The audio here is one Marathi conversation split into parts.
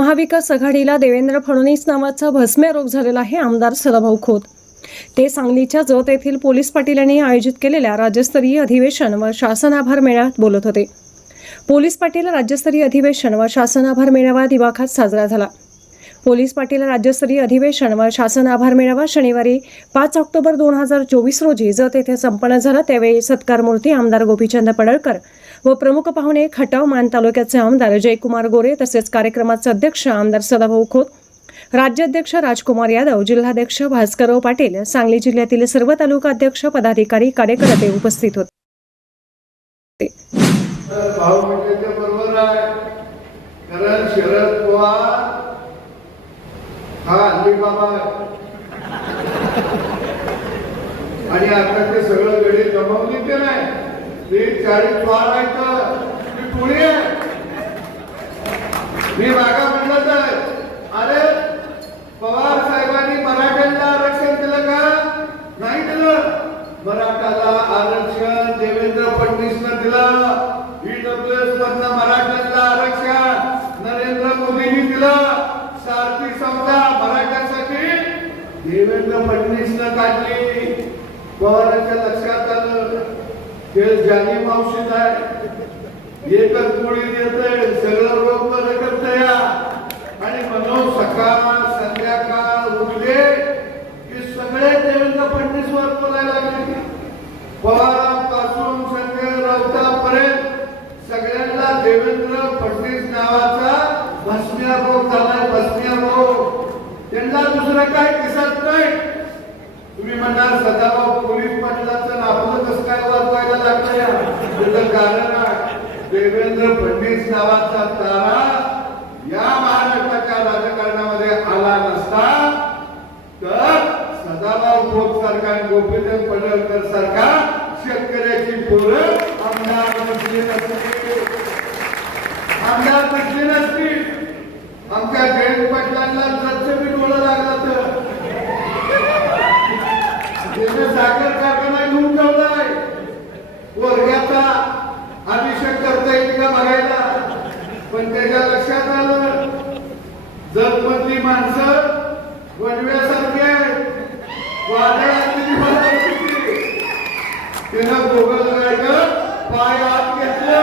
महाविकास आघाडीला देवेंद्र फडणवीस नावाचा भस्म्य रोग झालेला आहे आमदार सदाभाऊ खोत. ते सांगलीच्या जत येथील पोलीस पाटील यांनी आयोजित केलेल्या राज्यस्तरीय अधिवेशन व शासन आभार मेळाव्यात बोलत होते. पोलीस पाटील राज्यस्तरीय अधिवेशन व शासन आभार मेळावा दिवाखात साजरा झाला. पोलीस पाटील राज्यस्तरीय अधिवेशन व शासन आभार मेळावा शनिवारी पाच ऑक्टोबर दोन हजार चोवीस रोजी जत येथे संपन्न झाला. त्यावेळी सत्कारमूर्ती आमदार गोपीचंद पडळकर व प्रमुख पाहुणे खटाव मान तालुक्याचे आमदार जयकुमार गोरे तसेच कार्यक्रमाचे अध्यक्ष आमदार सदाभाऊ खोत राज्याध्यक्ष राजकुमार यादव जिल्हाध्यक्ष भास्करराव पाटील सांगली जिल्ह्यातील सर्व तालुका अध्यक्ष पदाधिकारी कार्यकर्ते उपस्थित होते. आणि आता ते सगळं गडी जमावून ते नाही. ते चाळीस वार आहेत ती पुढे मी मागा म्हणलं तर अरे पवार साहेबांनी मराठ्यांना आरक्षण दिलं का नाही दिलं मराठाला आरक्षण देवेंद्र फडणवीसनं दिलं ईडब्ल्यूएस मधनं मराठ्यांना आरक्षण नरेंद्र मोदींनी दिलं सारथी समजा मराठ्यांसाठी देवेंद्र फडणवीसनं काढली पवारांच्या लक्षात आलं. ते जानी मावशीत आहे एकच गोळी देतंय सगळं रोग बरं या आणि म्हणून सकाळ संध्याकाळ उठले की सगळे देवेंद्र फडणवीस वर बोलायला लागले. पवारांपासून संजय राऊतापर्यंत सगळ्यांना देवेंद्र फडणवीस नावाचा भस्म्या रोग झालाय भस्म्या रोग त्यांना दुसरं काय दिसत नाही. तुम्ही म्हणणार सदाभाऊ पोलीस पाटलाचं आणि कसं काय वाजवायला लागलं या त्याचं कारण देवेंद्र फडणवीस नावाचा तारा या महाराष्ट्राच्या राजकारणामध्ये आला नसता तर सदाभाऊ खोप सारखा आणि गोपीचंद पडळकर सारखा शेतकऱ्याची पोरं आमदार नसली पण त्याच्या लक्षात आलं जगमधली माणसं वडव्यासारखी आहेत. वादळातली परिस्थिती त्यानं गोगल गायकर पाय आत घेतला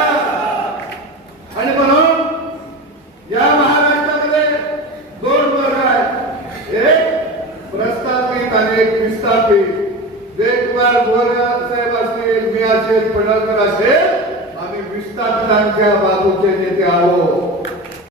आणि म्हणून या महाराष्ट्रामध्ये दोन वर्ग आहेत. एक प्रस्थापित आणि एक विस्थापित. देखभाल गोरे साहेब असतील मी असेल पडळकर असेल विस्थापितांच्या बाजूचे नेते आहोत.